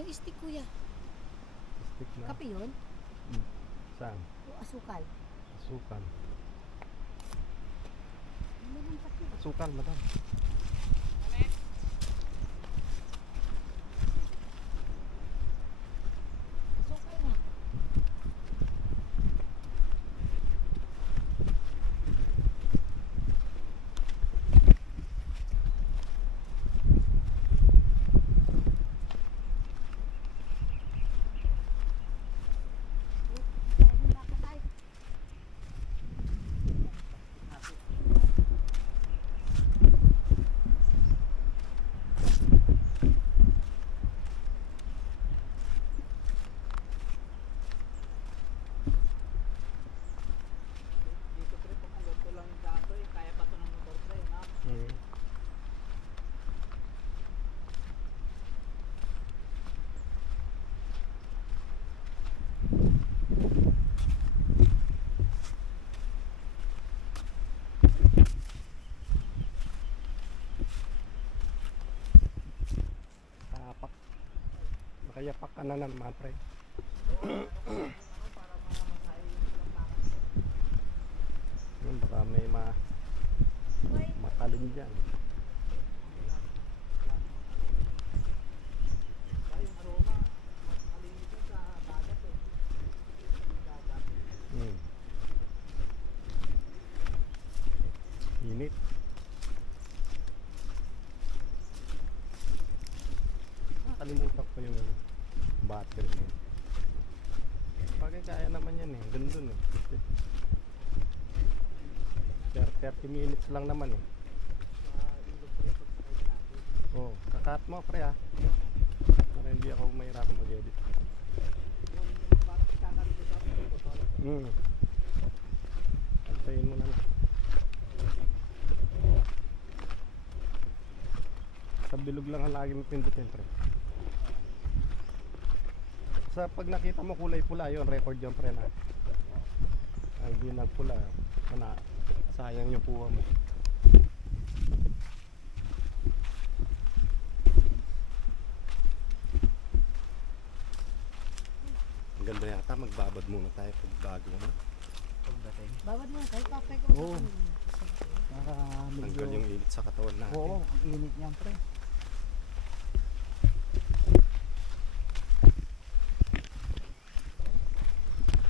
Yung stick kuya. Stick na. Kape yun? Saan? O asukal? Asukal. Meron kasi. Asukal, madam. Asukal nga. Dito pre, kung ang ganito lang yung dato eh, kaya pa ito ng motor pre, na? Tapak. Nakayapak ka na naman, pre. Para mamasahe yung ilang takas mo. Yun, baka may matalon dyan. Kaya yung aroma, mas malinis yun sa dagat eh. Yung dagat. Init. Nakalimutan ko yung battery niya. Bagay kaya naman yan eh. Gandun eh. 30 minutes lang naman eh. Sa ilog pre, pagsakay natin. Oh, kakat mo pre ah. Para hindi ako mahirapan mag-edit. Yung bakit kakabit ko sa motor. Antayin mo na lang. Sa bilog lang ang lagi mo pindutin pre. Sa pag nakita mo kulay pula yon, record yon pre na. Ay di nagpula, na sayang yung kuha mo. Ang ganda yata, magbabad muna tayo pag bago na. Pagdating. Bawad mo kay Papa ko. Oo. Para Tanggal yung init sa katawan natin. Oo, ang init niyan pre.